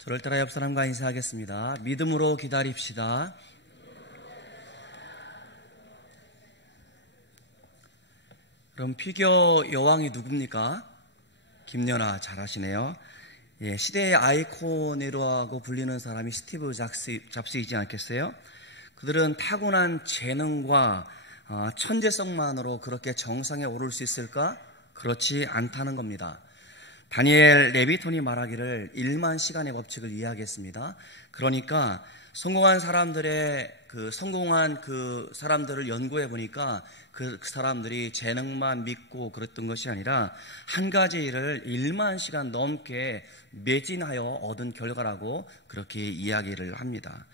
저를 따라 옆 사람과 인사하겠습니다. 믿음으로 기다립시다. 그럼 피겨 여왕이 누굽니까? 김연아, 잘하시네요. 예, 시대의 아이콘이라고 불리는 사람이 스티브 잡스이지 않겠어요? 그들은 타고난 재능과 천재성만으로 그렇게 정상에 오를 수 있을까? 그렇지 않다는 겁니다. 다니엘 레비톤이 말하기를 1만 시간의 법칙을 이야기했습니다. 그러니까 성공한 사람들을 연구해 보니까 그 사람들이 재능만 믿고 그랬던 것이 아니라 한 가지 일을 1만 시간 넘게 매진하여 얻은 결과라고 그렇게 이야기를 합니다.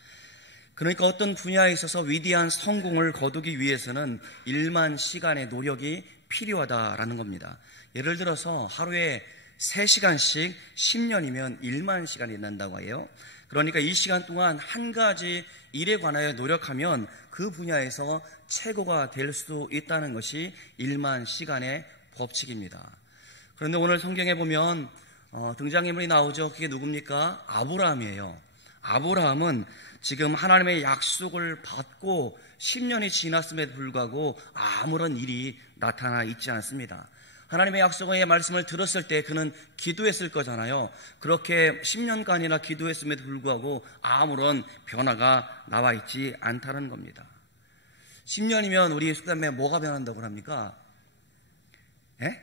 그러니까 어떤 분야에 있어서 위대한 성공을 거두기 위해서는 1만 시간의 노력이 필요하다라는 겁니다. 예를 들어서 하루에 3시간씩 10년이면 1만 시간이 난다고 해요. 그러니까 이 시간 동안 한 가지 일에 관하여 노력하면 그 분야에서 최고가 될 수 있다는 것이 1만 시간의 법칙입니다. 그런데 오늘 성경에 보면 등장인물이 나오죠. 그게 누굽니까? 아브라함이에요. 아브라함은 지금 하나님의 약속을 받고 10년이 지났음에도 불구하고 아무런 일이 나타나 있지 않습니다. 하나님의 약속의 말씀을 들었을 때 그는 기도했을 거잖아요. 그렇게 10년간이나 기도했음에도 불구하고 아무런 변화가 나와 있지 않다는 겁니다. 10년이면 우리 속담에 뭐가 변한다고 합니까? 예?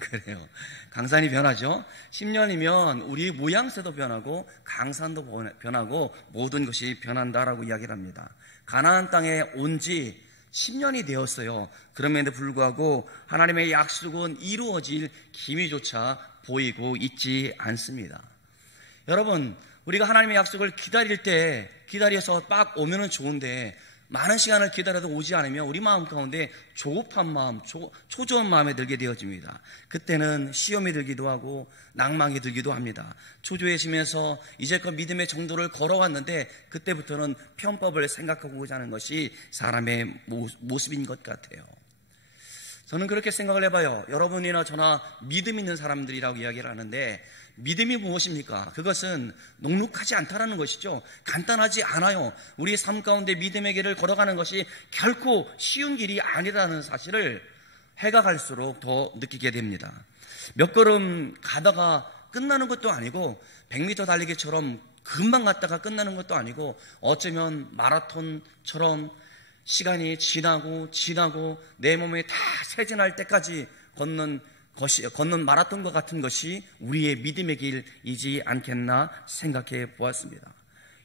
그래요. 강산이 변하죠. 10년이면 우리 모양새도 변하고 강산도 변하고 모든 것이 변한다라고 이야기를 합니다. 가나안 땅에 온 지 10년이 되었어요. 그럼에도 불구하고 하나님의 약속은 이루어질 기미조차 보이고 있지 않습니다. 여러분, 우리가 하나님의 약속을 기다려서 딱 오면은 좋은데 많은 시간을 기다려도 오지 않으면 우리 마음 가운데 조급한 마음, 초조한 마음에 들게 되어집니다. 그때는 시험이 들기도 하고 낭망이 들기도 합니다. 초조해지면서 이제껏 믿음의 정도를 걸어왔는데 그때부터는 편법을 생각하고자 하는 것이 사람의 모습인 것 같아요. 저는 그렇게 생각을 해봐요. 여러분이나 저나 믿음 있는 사람들이라고 이야기를 하는데 믿음이 무엇입니까? 그것은 녹록하지 않다라는 것이죠. 간단하지 않아요. 우리의 삶 가운데 믿음의 길을 걸어가는 것이 결코 쉬운 길이 아니라는 사실을 해가 갈수록 더 느끼게 됩니다. 몇 걸음 가다가 끝나는 것도 아니고 100m 달리기처럼 금방 갔다가 끝나는 것도 아니고 어쩌면 마라톤처럼 시간이 지나고 내 몸에 다 세진할 때까지 걷는 마라톤과 같은 것이 우리의 믿음의 길이지 않겠나 생각해 보았습니다.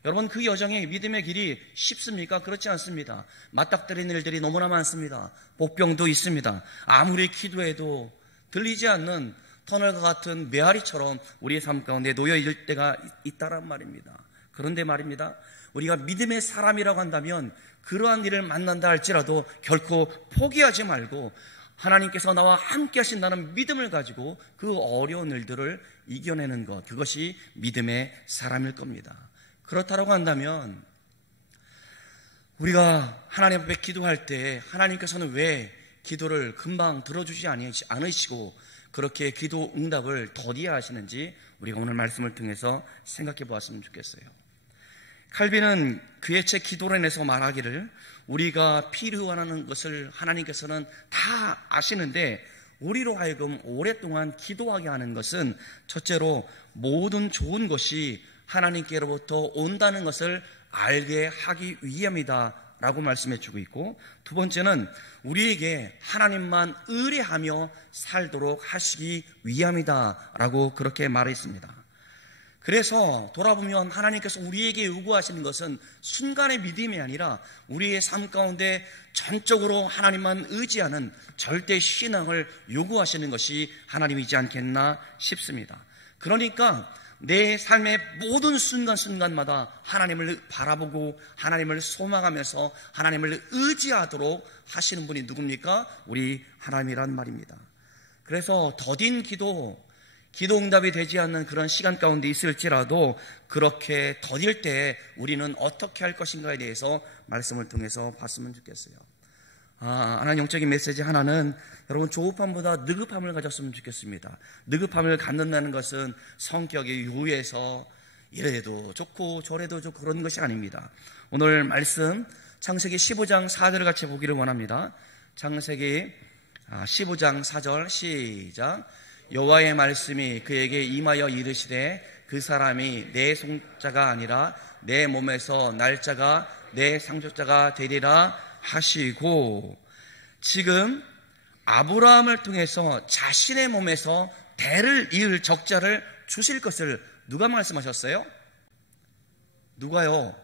여러분, 그 여정의 믿음의 길이 쉽습니까? 그렇지 않습니다. 맞닥뜨리는 일들이 너무나 많습니다. 복병도 있습니다. 아무리 기도해도 들리지 않는 터널과 같은 메아리처럼 우리의 삶 가운데 놓여 있을 때가 있다란 말입니다. 그런데 말입니다. 우리가 믿음의 사람이라고 한다면 그러한 일을 만난다 할지라도 결코 포기하지 말고 하나님께서 나와 함께 하신다는 믿음을 가지고 그 어려운 일들을 이겨내는 것, 그것이 믿음의 사람일 겁니다. 그렇다고 한다면 우리가 하나님 앞에 기도할 때 하나님께서는 왜 기도를 금방 들어주지 않으시고 그렇게 기도 응답을 더디어 하시는지 우리가 오늘 말씀을 통해서 생각해 보았으면 좋겠어요. 칼빈은 그의 책 기도로 인해서 말하기를 우리가 필요하는 것을 하나님께서는 다 아시는데 우리로 하여금 오랫동안 기도하게 하는 것은 첫째로 모든 좋은 것이 하나님께로부터 온다는 것을 알게 하기 위함이다 라고 말씀해 주고 있고, 두 번째는 우리에게 하나님만 의뢰하며 살도록 하시기 위함이다 라고 그렇게 말했습니다. 그래서 돌아보면 하나님께서 우리에게 요구하시는 것은 순간의 믿음이 아니라 우리의 삶 가운데 전적으로 하나님만 의지하는 절대 신앙을 요구하시는 것이 하나님이지 않겠나 싶습니다. 그러니까 내 삶의 모든 순간순간마다 하나님을 바라보고 하나님을 소망하면서 하나님을 의지하도록 하시는 분이 누굽니까? 우리 하나님이란 말입니다. 그래서 더딘 기도 응답이 되지 않는 그런 시간 가운데 있을지라도 그렇게 더딜 때 우리는 어떻게 할 것인가에 대해서 말씀을 통해서 봤으면 좋겠어요. 하나님 영적인 메시지 하나는 여러분 조급함보다 느긋함을 가졌으면 좋겠습니다. 느긋함을 갖는다는 것은 성격이 유해서 이래도 좋고 저래도 좋고 그런 것이 아닙니다. 오늘 말씀 창세기 15장 4절을 같이 보기를 원합니다. 창세기 15장 4절 시작. 여호와의 말씀이 그에게 임하여 이르시되 그 사람이 내 송자가 아니라 내 몸에서 날짜가 내 상속자가 되리라 하시고, 지금 아브라함을 통해서 자신의 몸에서 대를 이을 적자를 주실 것을 누가 말씀하셨어요? 누가요?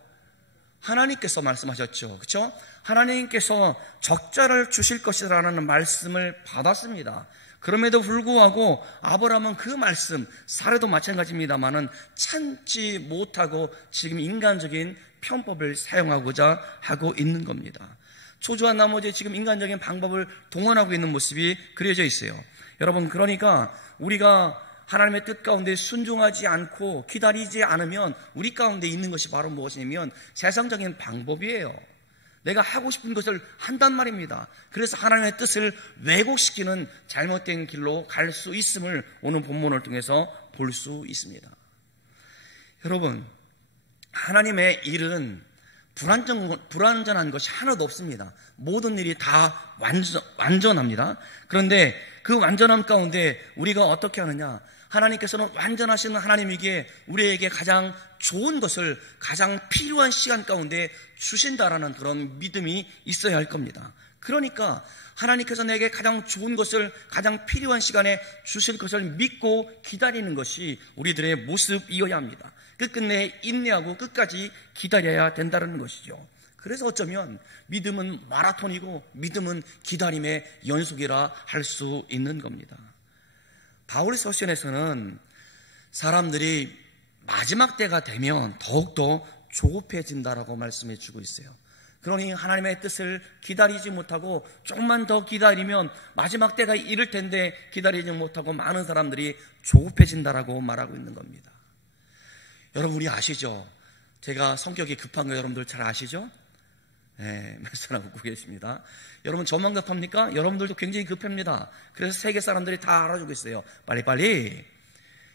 하나님께서 말씀하셨죠. 그렇죠? 하나님께서 적자를 주실 것이라는 말씀을 받았습니다. 그럼에도 불구하고 아브라함은 그 말씀, 사례도 마찬가지입니다만은 참지 못하고 지금 인간적인 편법을 사용하고자 하고 있는 겁니다. 초조한 나머지 지금 인간적인 방법을 동원하고 있는 모습이 그려져 있어요. 여러분, 그러니까 우리가 하나님의 뜻 가운데 순종하지 않고 기다리지 않으면 우리 가운데 있는 것이 바로 무엇이냐면 세상적인 방법이에요. 내가 하고 싶은 것을 한단 말입니다. 그래서 하나님의 뜻을 왜곡시키는 잘못된 길로 갈 수 있음을 오늘 본문을 통해서 볼 수 있습니다. 여러분, 하나님의 일은 불완전한 것이 하나도 없습니다. 모든 일이 다 완전합니다. 그런데 그 완전함 가운데 우리가 어떻게 하느냐? 하나님께서는 완전하신 하나님이기에 우리에게 가장 좋은 것을 가장 필요한 시간 가운데 주신다라는 그런 믿음이 있어야 할 겁니다. 그러니까 하나님께서 내게 가장 좋은 것을 가장 필요한 시간에 주실 것을 믿고 기다리는 것이 우리들의 모습이어야 합니다. 끝끝내 인내하고 끝까지 기다려야 된다는 것이죠. 그래서 어쩌면 믿음은 마라톤이고 믿음은 기다림의 연속이라 할 수 있는 겁니다. 바울 서신에서는 사람들이 마지막 때가 되면 더욱더 조급해진다라고 말씀해 주고 있어요. 그러니 하나님의 뜻을 기다리지 못하고 조금만 더 기다리면 마지막 때가 이를 텐데 기다리지 못하고 많은 사람들이 조급해진다라고 말하고 있는 겁니다. 여러분, 우리 아시죠? 제가 성격이 급한 거 여러분들 잘 아시죠? 네, 말씀하고 계십니다. 여러분, 저만 급합니까? 여러분들도 굉장히 급합니다. 그래서 세계 사람들이 다 알아주고 있어요. 빨리빨리.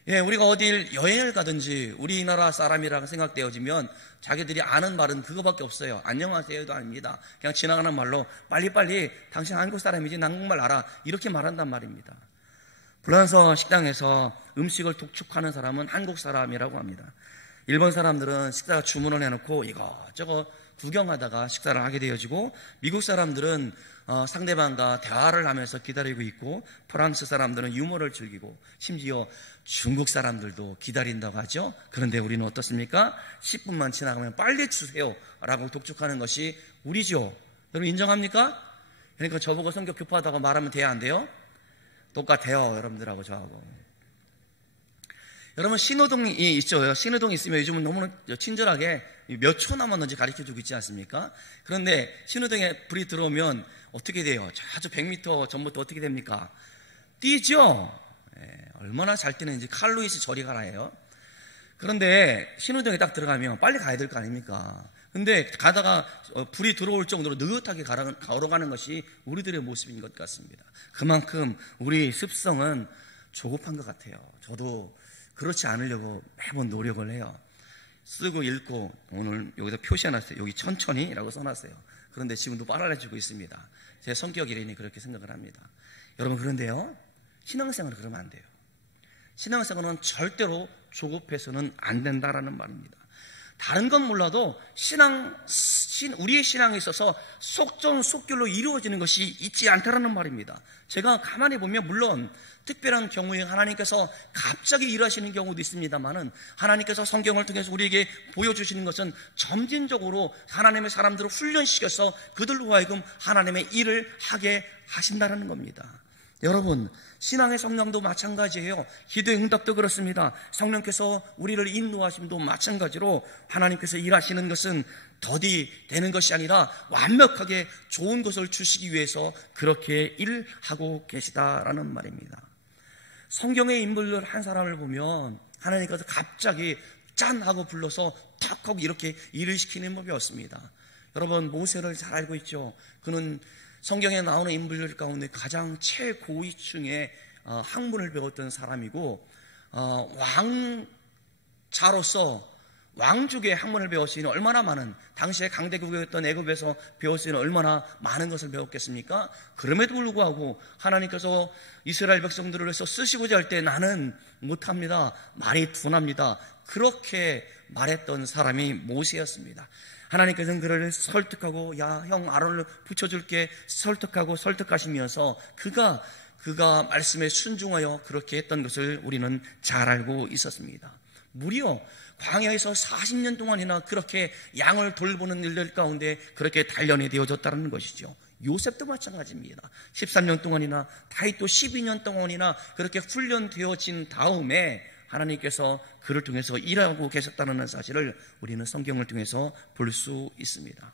예, 우리가 어딜 여행을 가든지 우리나라 사람이라고 생각되어지면 자기들이 아는 말은 그거밖에 없어요. 안녕하세요도 아닙니다. 그냥 지나가는 말로 빨리빨리 당신 한국 사람이지 난 한국말 알아, 이렇게 말한단 말입니다. 불란서 식당에서 음식을 독촉하는 사람은 한국 사람이라고 합니다. 일본 사람들은 식사가 주문을 해놓고 이것저것 구경하다가 식사를 하게 되어지고, 미국 사람들은 상대방과 대화를 하면서 기다리고 있고, 프랑스 사람들은 유머를 즐기고, 심지어 중국 사람들도 기다린다고 하죠. 그런데 우리는 어떻습니까? 10분만 지나가면 빨리 주세요 라고 독촉하는 것이 우리죠. 여러분, 인정합니까? 그러니까 저보고 성격 급하다고 말하면 돼야 안 돼요? 똑같아요, 여러분들하고 저하고. 여러분, 신호등이 있죠. 신호등이 있으면 요즘은 너무 친절하게 몇 초 남았는지 가르쳐주고 있지 않습니까? 그런데 신호등에 불이 들어오면 어떻게 돼요? 아주 100m 전부터 어떻게 됩니까? 뛰죠. 얼마나 잘 뛰는지 칼루이스 저리 가라예요. 그런데 신호등에 딱 들어가면 빨리 가야 될 거 아닙니까? 근데 가다가 불이 들어올 정도로 느긋하게 걸어가는 것이 우리들의 모습인 것 같습니다. 그만큼 우리 습성은 조급한 것 같아요. 저도 그렇지 않으려고 매번 노력을 해요. 쓰고 읽고, 오늘 여기다 표시해놨어요. 여기 천천히 라고 써놨어요. 그런데 지금도 빨라지고 있습니다. 제 성격이라니 그렇게 생각을 합니다. 여러분, 그런데요, 신앙생활은 그러면 안 돼요. 신앙생활은 절대로 조급해서는 안 된다라는 말입니다. 다른 건 몰라도 우리의 신앙에 있어서 속전속결로 이루어지는 것이 있지 않다라는 말입니다. 제가 가만히 보면 물론 특별한 경우에 하나님께서 갑자기 일하시는 경우도 있습니다만은, 하나님께서 성경을 통해서 우리에게 보여주시는 것은 점진적으로 하나님의 사람들을 훈련시켜서 그들로 하여금 하나님의 일을 하게 하신다는 겁니다. 여러분, 신앙의 성령도 마찬가지예요. 기도의 응답도 그렇습니다. 성령께서 우리를 인도하심도 마찬가지로 하나님께서 일하시는 것은 더디 되는 것이 아니라 완벽하게 좋은 것을 주시기 위해서 그렇게 일하고 계시다라는 말입니다. 성경의 인물들 한 사람을 보면 하나님께서 갑자기 짠 하고 불러서 탁 하고 이렇게 일을 시키는 법이 없습니다. 여러분, 모세를 잘 알고 있죠. 그는 성경에 나오는 인물들 가운데 가장 최고위층의 학문을 배웠던 사람이고, 자로서 왕족의 학문을 배울 수 있는 얼마나 많은, 당시에 강대국이었던 애굽에서 배울 수 있는 얼마나 많은 것을 배웠겠습니까? 그럼에도 불구하고 하나님께서 이스라엘 백성들을 위해서 쓰시고자 할 때 나는 못합니다, 말이 둔합니다, 그렇게 말했던 사람이 모세였습니다. 하나님께서는 그를 설득하고 야, 형 아론을 붙여줄게 설득하고 설득하시면서 그가 말씀에 순종하여 그렇게 했던 것을 우리는 잘 알고 있었습니다. 무려 광야에서 40년 동안이나 그렇게 양을 돌보는 일들 가운데 그렇게 단련이 되어졌다는 것이죠. 요셉도 마찬가지입니다. 13년 동안이나 다윗도 12년 동안이나 그렇게 훈련되어진 다음에 하나님께서 그를 통해서 일하고 계셨다는 사실을 우리는 성경을 통해서 볼 수 있습니다.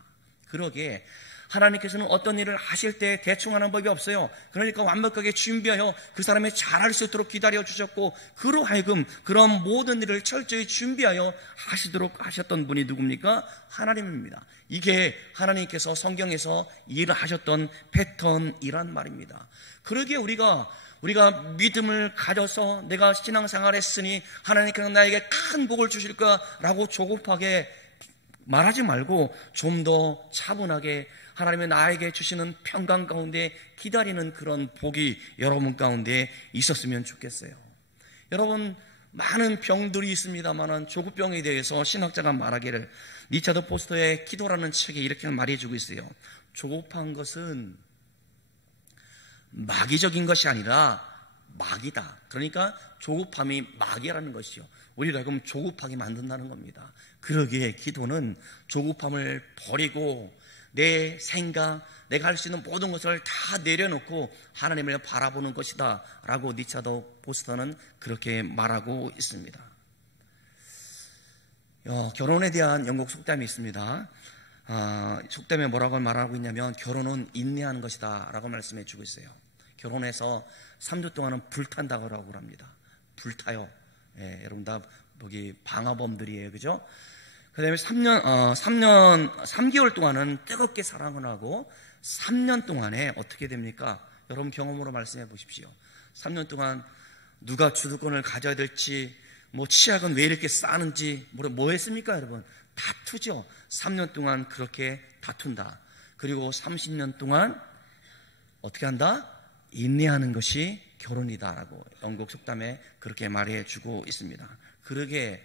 그러기에 하나님께서는 어떤 일을 하실 때 대충 하는 법이 없어요. 그러니까 완벽하게 준비하여 그 사람이 잘할 수 있도록 기다려 주셨고, 그로 하여금 그런 모든 일을 철저히 준비하여 하시도록 하셨던 분이 누굽니까? 하나님입니다. 이게 하나님께서 성경에서 일을 하셨던 패턴이란 말입니다. 그러기에 우리가 믿음을 가져서 내가 신앙생활 했으니 하나님께서 나에게 큰 복을 주실 거라고 조급하게 말하지 말고 좀 더 차분하게 하나님이 나에게 주시는 평강 가운데 기다리는 그런 복이 여러분 가운데 있었으면 좋겠어요. 여러분, 많은 병들이 있습니다만 조급병에 대해서 신학자가 말하기를, 리차드 포스터의 기도라는 책에 이렇게 말해주고 있어요. 조급한 것은 마귀적인 것이 아니라 마귀다. 그러니까 조급함이 마귀라는 것이죠. 우리를 하여금 조급하게 만든다는 겁니다. 그러기에 기도는 조급함을 버리고 내 생각, 내가 할 수 있는 모든 것을 다 내려놓고 하나님을 바라보는 것이다 라고 리차드 포스터는 그렇게 말하고 있습니다. 결혼에 대한 영국 속담이 있습니다. 속담에 뭐라고 말하고 있냐면, 결혼은 인내하는 것이다 라고 말씀해 주고 있어요. 결혼해서 3주 동안은 불탄다고 합니다. 불타요. 예, 여러분 다 거기 방화범들이에요. 그죠? 그 다음에 3개월 동안은 뜨겁게 사랑을 하고 3년 동안에 어떻게 됩니까? 여러분 경험으로 말씀해 보십시오. 3년 동안 누가 주도권을 가져야 될지, 치약은 왜 이렇게 싸는지, 뭐 했습니까, 여러분? 다투죠. 3년 동안 그렇게 다툰다. 그리고 30년 동안 어떻게 한다? 인내하는 것이 결혼이다라고 영국 속담에 그렇게 말해주고 있습니다. 그러게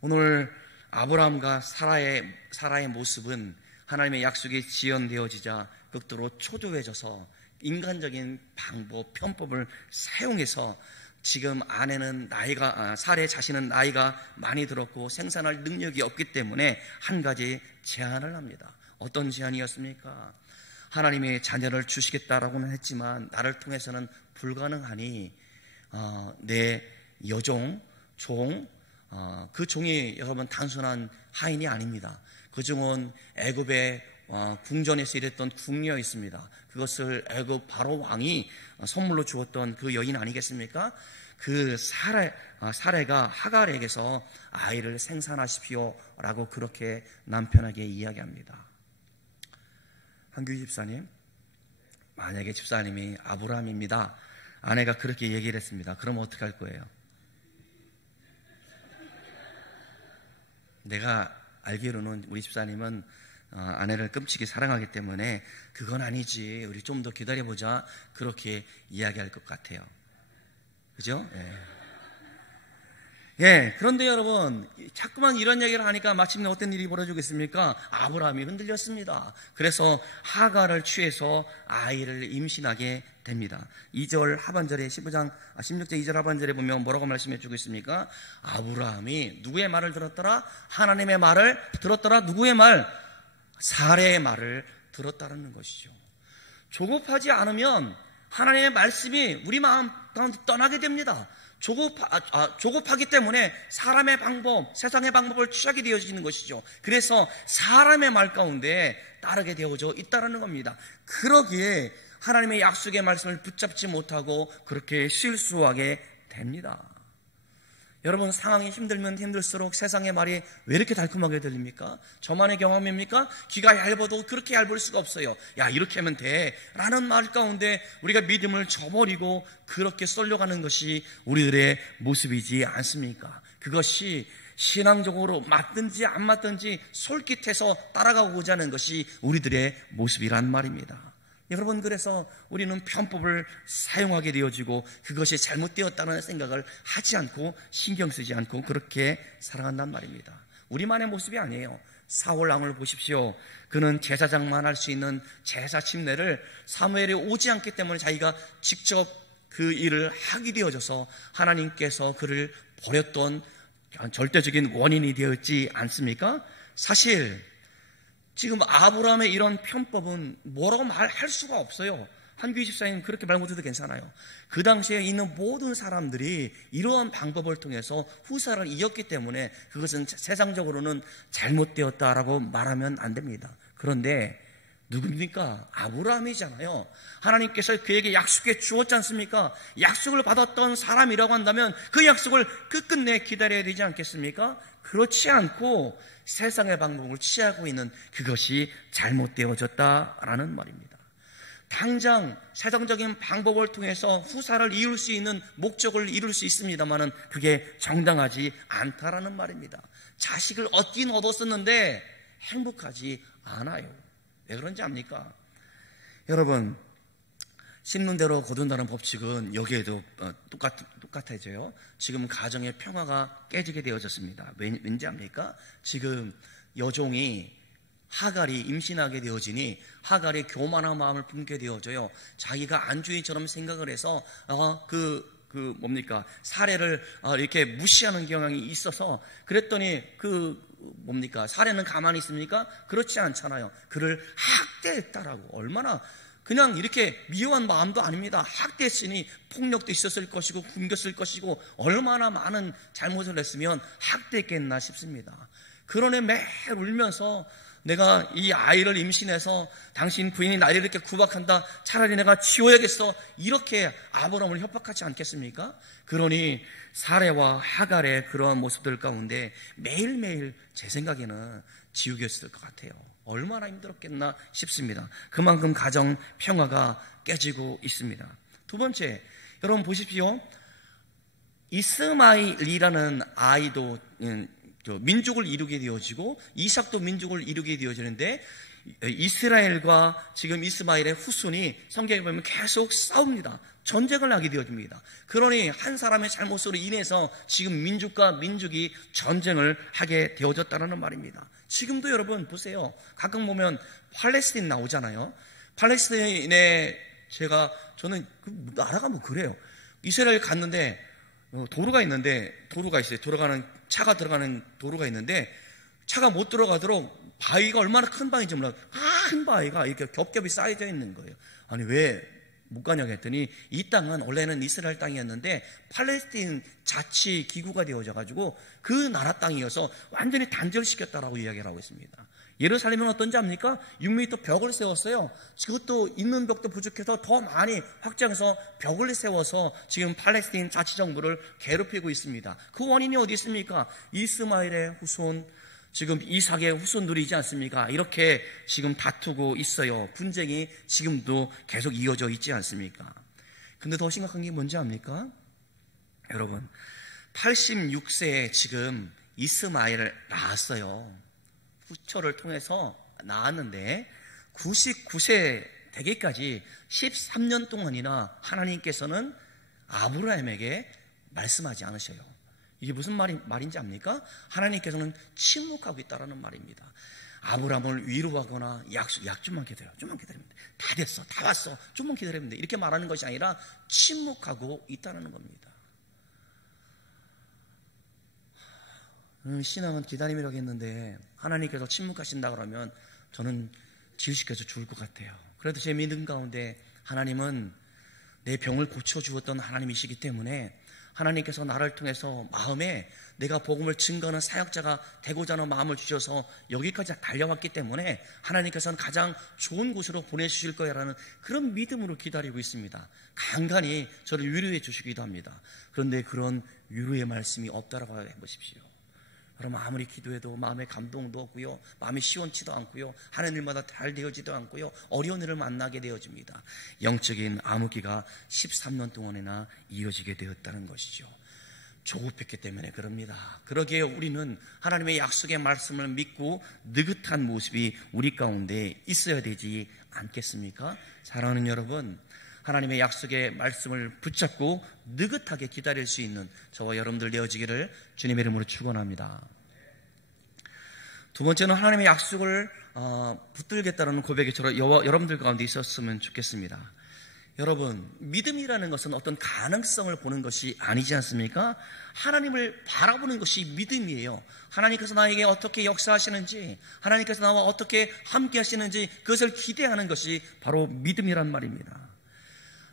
오늘 아브라함과 사라의 모습은 하나님의 약속이 지연되어지자 극도로 초조해져서 인간적인 방법, 편법을 사용해서 지금 아내는 사라의 자신은 나이가 많이 들었고 생산할 능력이 없기 때문에 한 가지 제안을 합니다. 어떤 제안이었습니까? 하나님이 자녀를 주시겠다라고는 했지만 나를 통해서는 불가능하니 내 여종, 종, 그 종이 여러분 단순한 하인이 아닙니다. 그 종은 애굽의 궁전에서 일했던 궁녀 있습니다. 그것을 애굽 바로 왕이 선물로 주었던 그 여인 아니겠습니까? 그 사레가 하갈에게서 아이를 생산하십시오 라고 그렇게 남편에게 이야기합니다. 한규희 집사님, 만약에 집사님이 아브라함입니다, 아내가 그렇게 얘기를 했습니다. 그럼 어떻게 할 거예요? 내가 알기로는 우리 집사님은 아내를 끔찍이 사랑하기 때문에 그건 아니지, 우리 좀 더 기다려보자, 그렇게 이야기할 것 같아요. 그죠? 예, 그런데 여러분, 자꾸만 이런 얘기를 하니까 마침내 어떤 일이 벌어지겠습니까? 아브라함이 흔들렸습니다. 그래서 하갈을 취해서 아이를 임신하게 됩니다. 2절 하반절에 16장 2절 하반절에 보면 뭐라고 말씀해 주고 있습니까? 아브라함이 누구의 말을 들었더라? 하나님의 말을 들었더라. 누구의 말? 사레의 말을 들었다는 것이죠. 조급하지 않으면 하나님의 말씀이 우리 마음 가운데 떠나게 됩니다. 조급하기 때문에 사람의 방법, 세상의 방법을 취하게 되어지는 것이죠. 그래서 사람의 말 가운데 따르게 되어져 있다는 겁니다. 그러기에 하나님의 약속의 말씀을 붙잡지 못하고 그렇게 실수하게 됩니다. 여러분, 상황이 힘들면 힘들수록 세상의 말이 왜 이렇게 달콤하게 들립니까? 저만의 경험입니까? 귀가 얇아도 그렇게 얇을 수가 없어요. 야, 이렇게 하면 돼 라는 말 가운데 우리가 믿음을 저버리고 그렇게 쏠려가는 것이 우리들의 모습이지 않습니까? 그것이 신앙적으로 맞든지 안 맞든지 솔깃해서 따라가고자 하는 것이 우리들의 모습이란 말입니다. 여러분, 그래서 우리는 편법을 사용하게 되어지고 그것이 잘못되었다는 생각을 하지 않고 신경 쓰지 않고 그렇게 살아간단 말입니다. 우리만의 모습이 아니에요. 사울 왕을 보십시오. 그는 제사장만 할 수 있는 제사 침례를 사무엘이 오지 않기 때문에 자기가 직접 그 일을 하게 되어져서 하나님께서 그를 버렸던 절대적인 원인이 되었지 않습니까? 사실 지금 아브라함의 이런 편법은 뭐라고 말할 수가 없어요. 한규희 집사님 그렇게 말 못해도 괜찮아요. 그 당시에 있는 모든 사람들이 이러한 방법을 통해서 후사를 이었기 때문에 그것은 세상적으로는 잘못되었다라고 말하면 안 됩니다. 그런데 누굽니까? 아브라함이잖아요. 하나님께서 그에게 약속해 주었지 않습니까? 약속을 받았던 사람이라고 한다면 그 약속을 끝끝내 기다려야 되지 않겠습니까? 그렇지 않고 세상의 방법을 취하고 있는 그것이 잘못되어졌다라는 말입니다. 당장 세상적인 방법을 통해서 후사를 이룰 수 있는 목적을 이룰 수 있습니다만은 그게 정당하지 않다라는 말입니다. 자식을 얻긴 얻었었는데 행복하지 않아요. 왜 그런지 압니까? 여러분, 심는 대로 거둔다는 법칙은 여기에도 똑같아져요. 지금 가정의 평화가 깨지게 되어졌습니다. 왠지 압니까? 지금 여종이 하갈이 임신하게 되어지니 하갈이 교만한 마음을 품게 되어져요. 자기가 안주인처럼 생각을 해서 사례를 이렇게 무시하는 경향이 있어서 그랬더니 사례는 가만히 있습니까? 그렇지 않잖아요. 그를 학대했다라고. 얼마나 그냥 이렇게 미워한 마음도 아닙니다. 학대했으니 폭력도 있었을 것이고 굶겼을 것이고 얼마나 많은 잘못을 했으면 학대했겠나 싶습니다. 그러네 매일 울면서 내가 이 아이를 임신해서 당신 부인이 나를 이렇게 구박한다. 차라리 내가 치워야겠어. 이렇게 아브라함을 협박하지 않겠습니까? 그러니 사레와 하갈의 그러한 모습들 가운데 매일매일 제 생각에는 지옥이었을 것 같아요. 얼마나 힘들었겠나 싶습니다. 그만큼 가정 평화가 깨지고 있습니다. 두 번째, 여러분 보십시오. 이스마엘이라는 아이도 민족을 이루게 되어지고 이삭도 민족을 이루게 되어지는데 이스라엘과 지금 이스마엘의 후손이 성경에 보면 계속 싸웁니다. 전쟁을 하게 되어집니다. 그러니 한 사람의 잘못으로 인해서 지금 민족과 민족이 전쟁을 하게 되어졌다는 말입니다. 지금도 여러분 보세요. 가끔 보면 팔레스틴 나오잖아요. 팔레스틴에 저는 그 나라가 뭐 그래요. 이스라엘 갔는데 도로가 있어요. 차가 들어가는 도로가 있는데 차가 못 들어가도록 바위가 얼마나 큰 바위인지 몰라요. 큰 바위가 이렇게 겹겹이 쌓여져 있는 거예요. 아니 왜 못 가냐고 했더니 이 땅은 원래는 이스라엘 땅이었는데 팔레스틴 자치 기구가 되어져 가지고 그 나라 땅이어서 완전히 단절시켰다라고 이야기를 하고 있습니다. 예루살렘은 어떤지 압니까? 6m 벽을 세웠어요. 그것도 있는 벽도 부족해서 더 많이 확장해서 벽을 세워서 지금 팔레스틴 자치정부를 괴롭히고 있습니다. 그 원인이 어디 있습니까? 이스마엘의 후손, 지금 이삭의 후손들이지 않습니까? 이렇게 지금 다투고 있어요. 분쟁이 지금도 계속 이어져 있지 않습니까? 근데 더 심각한 게 뭔지 압니까? 여러분, 86세에 지금 이스마엘을 낳았어요. 후처를 통해서 낳았는데 99세 되기까지 13년 동안이나 하나님께서는 아브라함에게 말씀하지 않으셔요. 이게 무슨 말인지 압니까? 하나님께서는 침묵하고 있다는 말입니다. 아브라함을 위로하거나 약 좀만 기다려, 좀만 기다리면 돼. 다 됐어, 다 왔어, 좀만 기다리면 돼. 이렇게 말하는 것이 아니라 침묵하고 있다는 겁니다. 신앙은 기다림이라고 했는데 하나님께서 침묵하신다 그러면 저는 지우시켜서 죽을 것 같아요. 그래도 제 믿음 가운데 하나님은 내 병을 고쳐주었던 하나님이시기 때문에 하나님께서 나를 통해서 마음에 내가 복음을 증거하는 사역자가 되고자 하는 마음을 주셔서 여기까지 달려왔기 때문에 하나님께서는 가장 좋은 곳으로 보내주실 거야라는 그런 믿음으로 기다리고 있습니다. 간간히 저를 위로해 주시기도 합니다. 그런데 그런 위로의 말씀이 없다라고 해보십시오. 그럼 아무리 기도해도 마음에 감동도 없고요, 마음이 시원치도 않고요, 하는 일마다 잘 되어지도 않고요, 어려운 일을 만나게 되어집니다. 영적인 암흑기가 13년 동안이나 이어지게 되었다는 것이죠. 조급했기 때문에 그럽니다. 그러기에 우리는 하나님의 약속의 말씀을 믿고 느긋한 모습이 우리 가운데 있어야 되지 않겠습니까? 사랑하는 여러분, 하나님의 약속의 말씀을 붙잡고 느긋하게 기다릴 수 있는 저와 여러분들 되어지기를 주님의 이름으로 축원합니다. 두 번째는 하나님의 약속을 붙들겠다는 고백이 여러분들 가운데 있었으면 좋겠습니다. 여러분, 믿음이라는 것은 어떤 가능성을 보는 것이 아니지 않습니까? 하나님을 바라보는 것이 믿음이에요. 하나님께서 나에게 어떻게 역사하시는지, 하나님께서 나와 어떻게 함께 하시는지 그것을 기대하는 것이 바로 믿음이란 말입니다.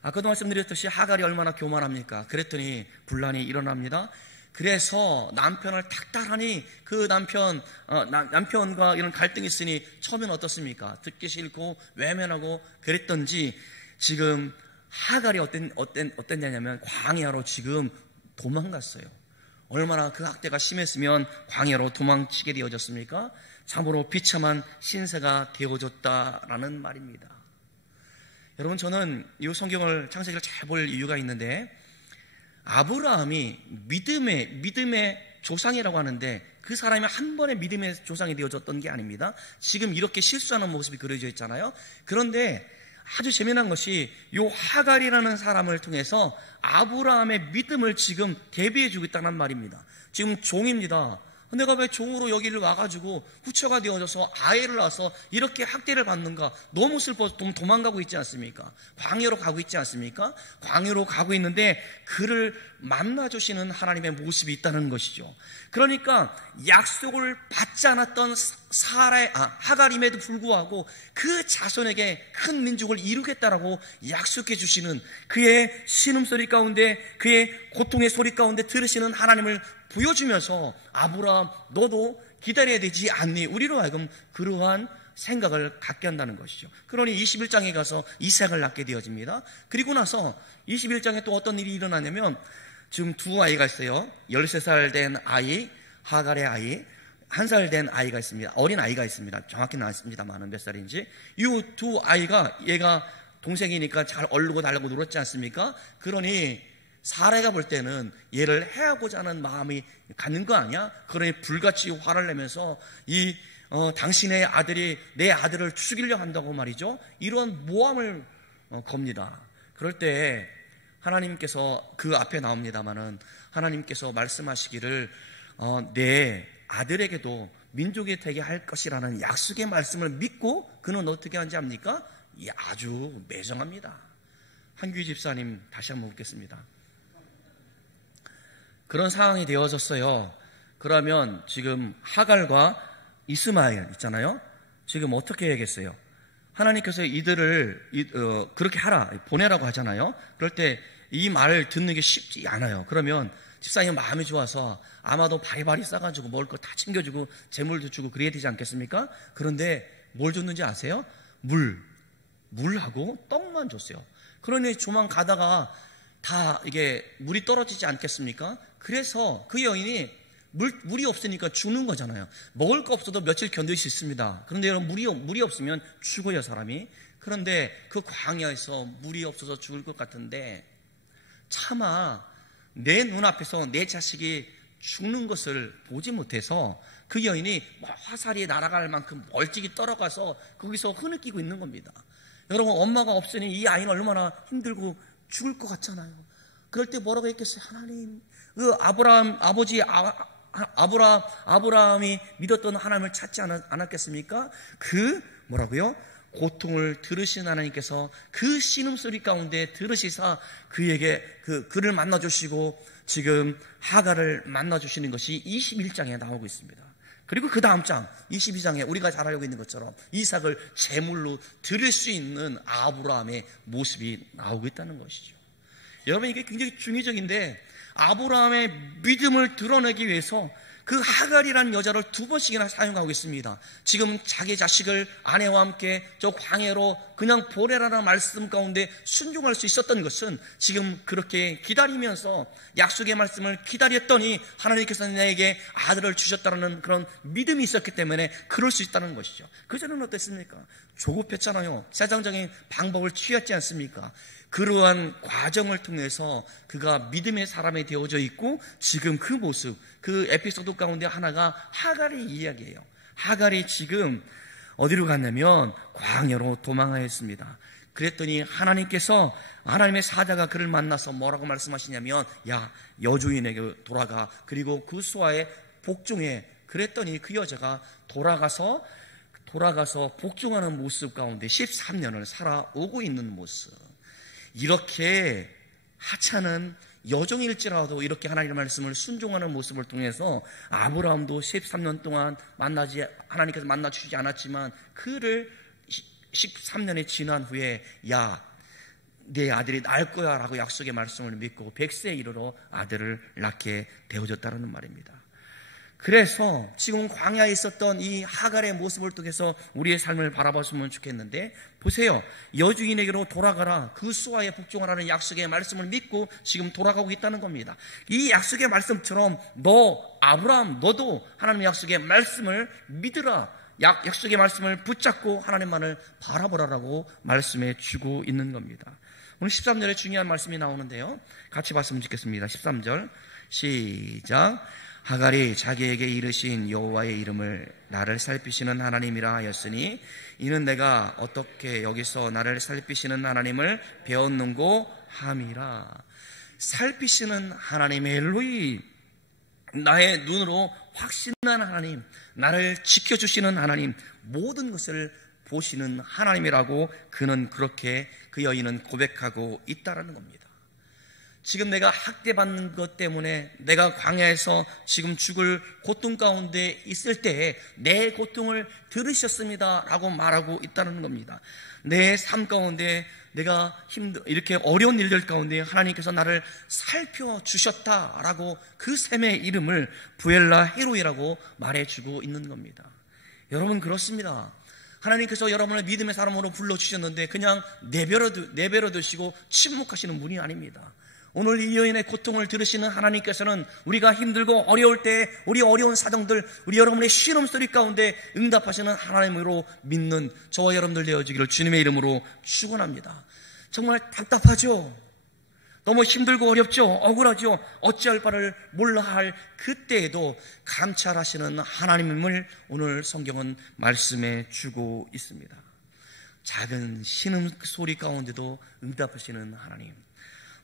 아까도 말씀드렸듯이 하갈이 얼마나 교만합니까? 그랬더니 분란이 일어납니다. 그래서 남편을 탁달하니 그 남편과 이런 갈등이 있으니 처음엔 어떻습니까? 듣기 싫고 외면하고 그랬던지 지금 하갈이 어땠냐면 광야로 지금 도망갔어요. 얼마나 그 학대가 심했으면 광야로 도망치게 되어졌습니까? 참으로 비참한 신세가 되어졌다라는 말입니다. 여러분, 저는 이 성경을 창세기를 잘 볼 이유가 있는데 아브라함이 믿음의 조상이라고 하는데 그 사람이 한 번의 믿음의 조상이 되어졌던 게 아닙니다. 지금 이렇게 실수하는 모습이 그려져 있잖아요. 그런데 아주 재미난 것이 이 하갈이라는 사람을 통해서 아브라함의 믿음을 지금 대비해주고 있다는 말입니다. 지금 종입니다. 내가 왜 종으로 여기를 와가지고 후처가 되어져서 아이를 낳아서 이렇게 학대를 받는가? 너무 슬퍼서 도망가고 있지 않습니까? 광야로 가고 있지 않습니까? 광야로 가고 있는데 그를 만나주시는 하나님의 모습이 있다는 것이죠. 그러니까 약속을 받지 않았던 하갈임에도 불구하고 그 자손에게 큰 민족을 이루겠다라고 약속해 주시는 그의 신음소리 가운데, 그의 고통의 소리 가운데 들으시는 하나님을 보여주면서 아브라함, 너도 기다려야 되지 않니? 우리로 하여금 그러한 생각을 갖게 한다는 것이죠. 그러니 21장에 가서 이삭을 낳게 되어집니다. 그리고 나서 21장에 또 어떤 일이 일어나냐면 지금 두 아이가 있어요. 13살 된 아이, 하갈의 아이, 1살 된 아이가 있습니다. 어린 아이가 있습니다. 정확히는 않습니다만 몇 살인지. 이 두 아이가, 얘가 동생이니까 잘 얼르고 달라고 놀았지 않습니까? 그러니 사례가 볼 때는 얘를 해하고자 하는 마음이 갖는 거 아니야? 그러니 불같이 화를 내면서 당신의 아들이 내 아들을 죽이려 한다고 말이죠. 이런 모함을 겁니다. 그럴 때 하나님께서 그 앞에 나옵니다마는 하나님께서 말씀하시기를 내 아들에게도 민족이 되게 할 것이라는 약속의 말씀을 믿고 그는 어떻게 하는지 압니까? 아주 매정합니다. 한규희 집사님 다시 한번 묻겠습니다. 그런 상황이 되어졌어요. 그러면 지금 하갈과 이스마엘 있잖아요. 지금 어떻게 해야겠어요? 하나님께서 이들을 그렇게 하라, 보내라고 하잖아요. 그럴 때 이 말을 듣는 게 쉽지 않아요. 그러면 집사님 마음이 좋아서 아마도 바리바리 싸가지고 먹을 거 다 챙겨주고 재물도 주고 그래야 되지 않겠습니까? 그런데 뭘 줬는지 아세요? 물하고 떡만 줬어요. 그러니 조만 가다가 다 이게 물이 떨어지지 않겠습니까? 그래서 그 여인이 물이 없으니까 죽는 거잖아요. 먹을 거 없어도 며칠 견딜 수 있습니다. 그런데 여러분, 물이 없으면 죽어요, 사람이. 그런데 그 광야에서 물이 없어서 죽을 것 같은데 차마 내 눈앞에서 내 자식이 죽는 것을 보지 못해서 그 여인이 화살이 날아갈 만큼 멀찍이 떨어가서 거기서 흐느끼고 있는 겁니다. 여러분, 엄마가 없으니 이 아이는 얼마나 힘들고 죽을 것 같잖아요. 그럴 때 뭐라고 했겠어요? 하나님, 그 아브라함이 믿었던 하나님을 찾지 않았겠습니까? 뭐라고요? 고통을 들으신 하나님께서 그 신음소리 가운데 들으시사 그에게 그를 만나주시고 지금 하갈을 만나주시는 것이 21장에 나오고 있습니다. 그리고 그 다음 장 22장에 우리가 잘 알고 있는 것처럼 이삭을 제물로 드릴 수 있는 아브라함의 모습이 나오고 있다는 것이죠. 여러분, 이게 굉장히 중의적인데 아브라함의 믿음을 드러내기 위해서 그 하갈이라는 여자를 2번씩이나 사용하고 있습니다. 지금 자기 자식을 아내와 함께 저 광야로 그냥 보내라는 말씀 가운데 순종할 수 있었던 것은 지금 그렇게 기다리면서 약속의 말씀을 기다렸더니 하나님께서 내게 아들을 주셨다는 그런 믿음이 있었기 때문에 그럴 수 있다는 것이죠. 그전에는 어땠습니까? 조급했잖아요. 세상적인 방법을 취했지 않습니까? 그러한 과정을 통해서 그가 믿음의 사람이 되어져 있고, 지금 그 모습, 그 에피소드 가운데 하나가 하갈의 이야기예요. 하갈이 지금 어디로 갔냐면 광야로 도망하였습니다. 그랬더니 하나님께서, 하나님의 사자가 그를 만나서 뭐라고 말씀하시냐면, 야, 여주인에게 돌아가, 그리고 그 수하에 복종해. 그랬더니 그 여자가 돌아가서 복종하는 모습 가운데 13년을 살아오고 있는 모습. 이렇게 하찮은 여종일지라도 이렇게 하나님의 말씀을 순종하는 모습을 통해서 아브라함도 13년 동안 하나님께서 만나주시지 않았지만, 그를 13년이 지난 후에 야, 내 아들이 날 거야 라고 약속의 말씀을 믿고 100세에 이르러 아들을 낳게 되어졌다는 말입니다. 그래서 지금 광야에 있었던 이 하갈의 모습을 통해서 우리의 삶을 바라봤으면 좋겠는데, 보세요. 여주인에게로 돌아가라, 그 수하에 복종하라는 약속의 말씀을 믿고 지금 돌아가고 있다는 겁니다. 이 약속의 말씀처럼 아브라함, 너도 하나님의 약속의 말씀을 믿으라, 약속의 말씀을 붙잡고 하나님만을 바라보라라고 말씀해 주고 있는 겁니다. 오늘 13절에 중요한 말씀이 나오는데요, 같이 봤으면 좋겠습니다. 13절 시작. 하갈이 자기에게 이르신 여호와의 이름을 나를 살피시는 하나님이라 하였으니, 이는 내가 어떻게 여기서 나를 살피시는 하나님을 배웠는고 함이라. 살피시는 하나님, 엘로이, 나의 눈으로 확신한 하나님, 나를 지켜주시는 하나님, 모든 것을 보시는 하나님이라고 그는 그렇게, 그 여인은 고백하고 있다라는 겁니다. 지금 내가 학대받는 것 때문에 내가 광야에서 지금 죽을 고통 가운데 있을 때에 내 고통을 들으셨습니다 라고 말하고 있다는 겁니다. 내 삶 가운데 내가 이렇게 어려운 일들 가운데 하나님께서 나를 살펴주셨다라고 그 셈의 이름을 부엘라 헤로이라고 말해주고 있는 겁니다. 여러분, 그렇습니다. 하나님께서 여러분을 믿음의 사람으로 불러주셨는데 그냥 내버려 두시고 침묵하시는 분이 아닙니다. 오늘 이 여인의 고통을 들으시는 하나님께서는 우리가 힘들고 어려울 때 우리 어려운 사정들, 우리 여러분의 신음소리 가운데 응답하시는 하나님으로 믿는 저와 여러분들 되어지기를 주님의 이름으로 축원합니다. 정말 답답하죠? 너무 힘들고 어렵죠? 억울하죠? 어찌할 바를 몰라 할 그때에도 감찰하시는 하나님을 오늘 성경은 말씀해 주고 있습니다. 작은 신음소리 가운데도 응답하시는 하나님.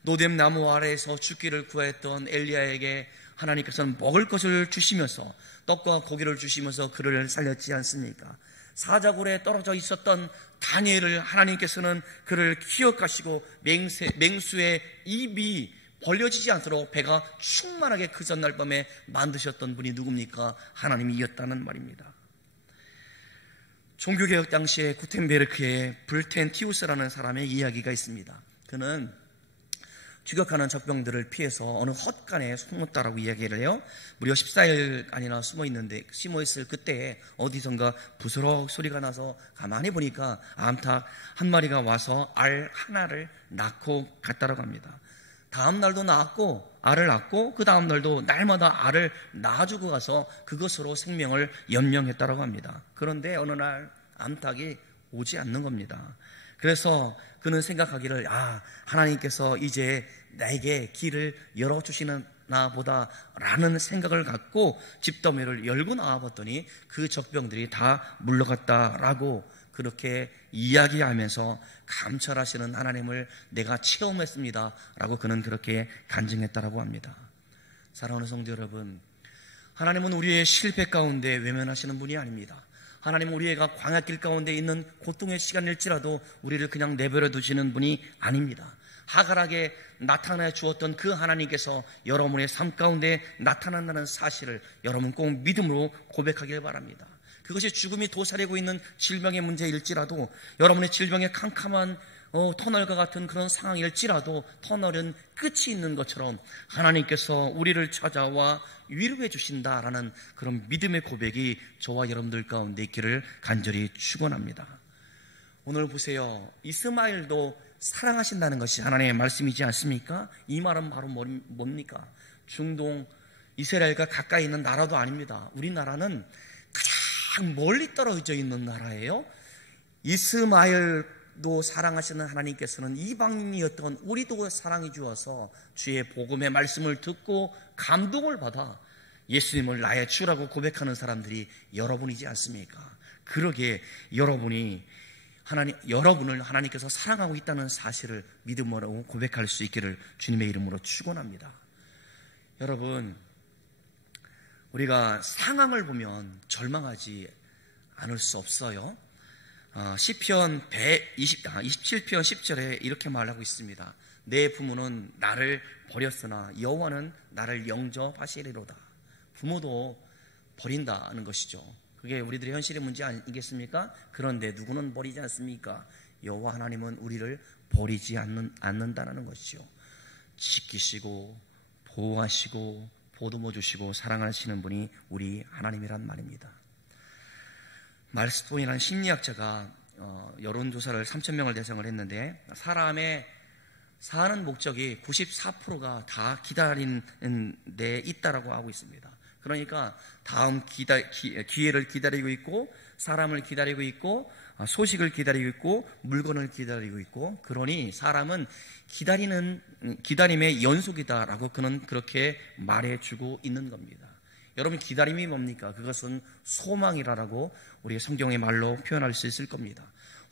노뎀 나무 아래에서 죽기를 구했던 엘리야에게 하나님께서는 먹을 것을 주시면서, 떡과 고기를 주시면서 그를 살렸지 않습니까? 사자굴에 떨어져 있었던 다니엘을 하나님께서는 그를 기억하시고 맹수의 입이 벌려지지 않도록 배가 충만하게 그 전날 밤에 만드셨던 분이 누굽니까? 하나님이었다는 말입니다. 종교개혁 당시에 구텐베르크의 불텐티우스라는 사람의 이야기가 있습니다. 그는 추격하는 적병들을 피해서 어느 헛간에 숨었다라고 이야기를 해요. 무려 14일간이나 숨어있을 그때에 어디선가 부스럭 소리가 나서 가만히 보니까 암탉 한 마리가 와서 알 하나를 낳고 갔다라고 합니다. 다음 날도 알을 낳고 그 다음 날도 날마다 알을 낳아주고 가서 그것으로 생명을 연명했다라고 합니다. 그런데 어느 날 암탉이 오지 않는 겁니다. 그래서 그는 생각하기를, 하나님께서 이제 나에게 길을 열어주시나 보다 라는 생각을 갖고 집더미를 열고 나와봤더니 그 적병들이 다 물러갔다라고 그렇게 이야기하면서 감찰하시는 하나님을 내가 체험했습니다 라고 그는 그렇게 간증했다라고 합니다. 사랑하는 성도 여러분, 하나님은 우리의 실패 가운데 외면하시는 분이 아닙니다. 하나님은 우리가 광야길 가운데 있는 고통의 시간일지라도 우리를 그냥 내버려 두시는 분이 아닙니다. 하갈에게 나타내 주었던 그 하나님께서 여러분의 삶 가운데 나타난다는 사실을 여러분 꼭 믿음으로 고백하길 바랍니다. 그것이 죽음이 도사리고 있는 질병의 문제일지라도, 여러분의 질병의 캄캄한 터널과 같은 그런 상황일지라도 터널은 끝이 있는 것처럼 하나님께서 우리를 찾아와 위로해 주신다라는 그런 믿음의 고백이 저와 여러분들 가운데 있기를 간절히 축원합니다. 오늘 보세요. 이스마엘도 사랑하신다는 것이 하나님의 말씀이지 않습니까? 이 말은 바로 뭡니까? 중동 이스라엘과 가까이 있는 나라도 아닙니다. 우리나라는 가장 멀리 떨어져 있는 나라예요. 이스마엘 또 사랑하시는 하나님께서는 이방인이었던 우리도 사랑해 주어서 주의 복음의 말씀을 듣고 감동을 받아 예수님을 나의 주라고 고백하는 사람들이 여러분이지 않습니까? 그러기에 여러분을 하나님께서 사랑하고 있다는 사실을 믿음으로 고백할 수 있기를 주님의 이름으로 축원합니다. 여러분, 우리가 상황을 보면 절망하지 않을 수 없어요. 시편 27편 10절에 이렇게 말하고 있습니다. 내 부모는 나를 버렸으나 여호와는 나를 영접하시리로다. 부모도 버린다는 것이죠. 그게 우리들의 현실의 문제 아니겠습니까? 그런데 누구는 버리지 않습니까? 여호와 하나님은 우리를 버리지 않는다는 것이죠. 지키시고 보호하시고 보듬어 주시고 사랑하시는 분이 우리 하나님이란 말입니다. 말스톤이라는 심리학자가 여론조사를 3,000명을 대상을 했는데 사람의 사는 목적이 94%가 다 기다리는 데 있다라고 하고 있습니다. 그러니까 다음 기회를 기다리고 있고 사람을 기다리고 있고 소식을 기다리고 있고 물건을 기다리고 있고, 그러니 사람은 기다림의 연속이다라고 그는 그렇게 말해주고 있는 겁니다. 여러분, 기다림이 뭡니까? 그것은 소망이라고 우리 성경의 말로 표현할 수 있을 겁니다.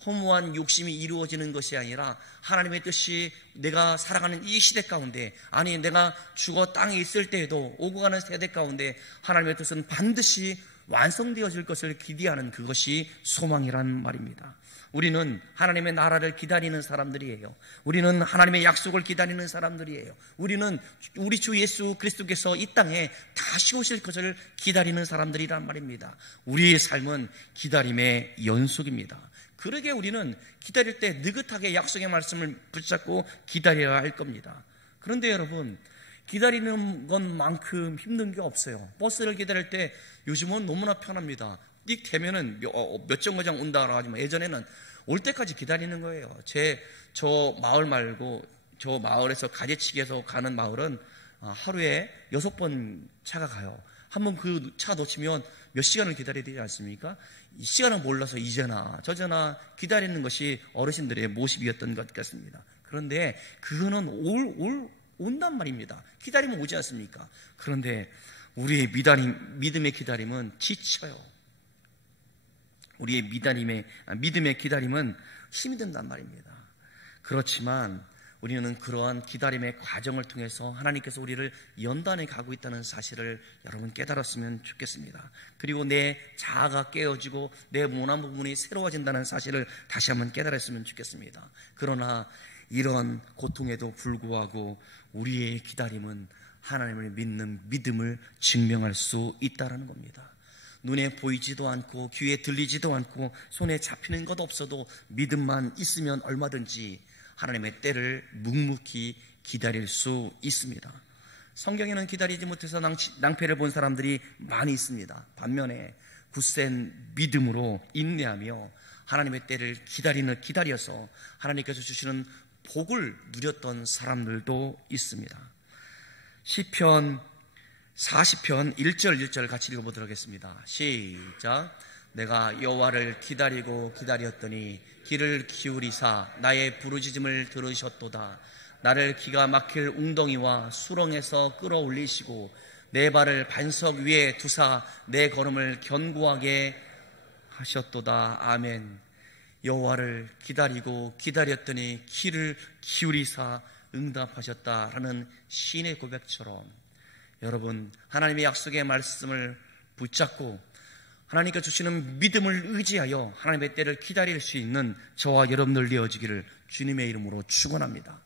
허무한 욕심이 이루어지는 것이 아니라 하나님의 뜻이 내가 살아가는 이 시대 가운데, 아니 내가 죽어 땅에 있을 때에도 오고 가는 세대 가운데 하나님의 뜻은 반드시 완성되어질 것을 기대하는 그것이 소망이란 말입니다. 우리는 하나님의 나라를 기다리는 사람들이에요. 우리는 하나님의 약속을 기다리는 사람들이에요. 우리는 우리 주 예수 그리스도께서 이 땅에 다시 오실 것을 기다리는 사람들이란 말입니다. 우리의 삶은 기다림의 연속입니다. 그러게 우리는 기다릴 때 느긋하게 약속의 말씀을 붙잡고 기다려야 할 겁니다. 그런데 여러분, 기다리는 것만큼 힘든 게 없어요. 버스를 기다릴 때 요즘은 너무나 편합니다. 띡 되면은 몇 정거장 온다라고 하지만 예전에는 올 때까지 기다리는 거예요. 저 마을 말고 저 마을에서 가재치기에서 가는 마을은 하루에 6번 차가 가요. 한번 그 차 놓치면 몇 시간을 기다려야 되지 않습니까? 이 시간을 몰라서 이제나 저제나 기다리는 것이 어르신들의 모습이었던 것 같습니다. 그런데 그거는 온단 말입니다. 기다리면 오지 않습니까? 그런데 우리의 믿음의 기다림은 지쳐요. 우리의 믿음의 기다림은 힘이 든단 말입니다. 그렇지만 우리는 그러한 기다림의 과정을 통해서 하나님께서 우리를 연단해 가고 있다는 사실을 여러분 깨달았으면 좋겠습니다. 그리고 내 자아가 깨어지고 내 모난 부분이 새로워진다는 사실을 다시 한번 깨달았으면 좋겠습니다. 그러나 이런 고통에도 불구하고 우리의 기다림은 하나님을 믿는 믿음을 증명할 수 있다는 겁니다. 눈에 보이지도 않고 귀에 들리지도 않고 손에 잡히는 것 없어도 믿음만 있으면 얼마든지 하나님의 때를 묵묵히 기다릴 수 있습니다. 성경에는 기다리지 못해서 낭패를 본 사람들이 많이 있습니다. 반면에 굳센 믿음으로 인내하며 하나님의 때를 기다려서 하나님께서 주시는 복을 누렸던 사람들도 있습니다. 시편 40편 1절 같이 읽어보도록 하겠습니다. 시작. 내가 여호와를 기다렸더니 귀를 기울이사 나의 부르짖음을 들으셨도다. 나를 기가 막힐 웅덩이와 수렁에서 끌어올리시고 내 발을 반석 위에 두사 내 걸음을 견고하게 하셨도다. 아멘. 여호와를 기다렸더니 귀를 기울이사 응답하셨다라는 시인의 고백처럼 여러분, 하나님의 약속의 말씀을 붙잡고 하나님께 주시는 믿음을 의지하여 하나님의 때를 기다릴 수 있는 저와 여러분들 되어지기를 주님의 이름으로 축원합니다.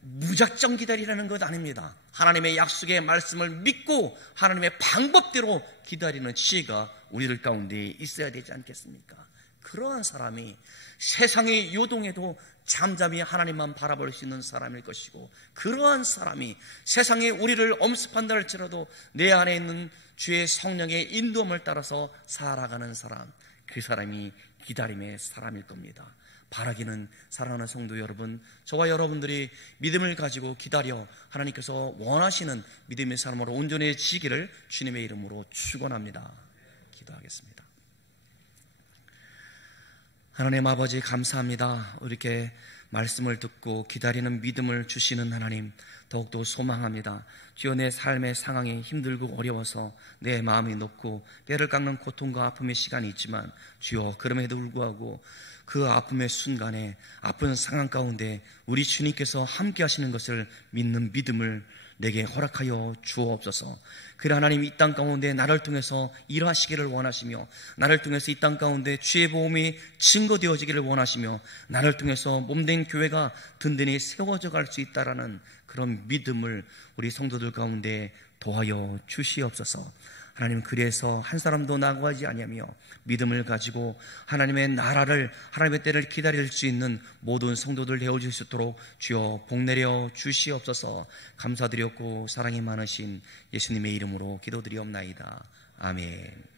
무작정 기다리라는 것 아닙니다. 하나님의 약속의 말씀을 믿고 하나님의 방법대로 기다리는 지혜가 우리들 가운데 있어야 되지 않겠습니까? 그러한 사람이 세상의 요동에도 잠잠히 하나님만 바라볼 수 있는 사람일 것이고, 그러한 사람이 세상에 우리를 엄습한다 할지라도 내 안에 있는 주의 성령의 인도함을 따라서 살아가는 사람, 그 사람이 기다림의 사람일 겁니다. 바라기는 사랑하는 성도 여러분, 저와 여러분들이 믿음을 가지고 기다려 하나님께서 원하시는 믿음의 사람으로 온전해지기를 주님의 이름으로 축원합니다. 기도하겠습니다. 하나님 아버지 감사합니다. 이렇게 말씀을 듣고 기다리는 믿음을 주시는 하나님 더욱더 소망합니다. 주여, 내 삶의 상황이 힘들고 어려워서 내 마음이 높고 뼈를 깎는 고통과 아픔의 시간이 있지만 주여, 그럼에도 불구하고 그 아픔의 순간에 아픈 상황 가운데 우리 주님께서 함께 하시는 것을 믿는 믿음을 내게 허락하여 주옵소서. 그래 하나님, 이 땅 가운데 나를 통해서 일하시기를 원하시며, 나를 통해서 이 땅 가운데 주의 보험이 증거되어지기를 원하시며, 나를 통해서 몸된 교회가 든든히 세워져 갈 수 있다라는 그런 믿음을 우리 성도들 가운데 도하여 주시옵소서. 하나님, 그래서 한 사람도 나아가지 아니하며 믿음을 가지고 하나님의 나라를, 하나님의 때를 기다릴 수 있는 모든 성도들 되어줄 수 있도록 주여 복내려 주시옵소서. 감사드렸고 사랑이 많으신 예수님의 이름으로 기도드리옵나이다. 아멘.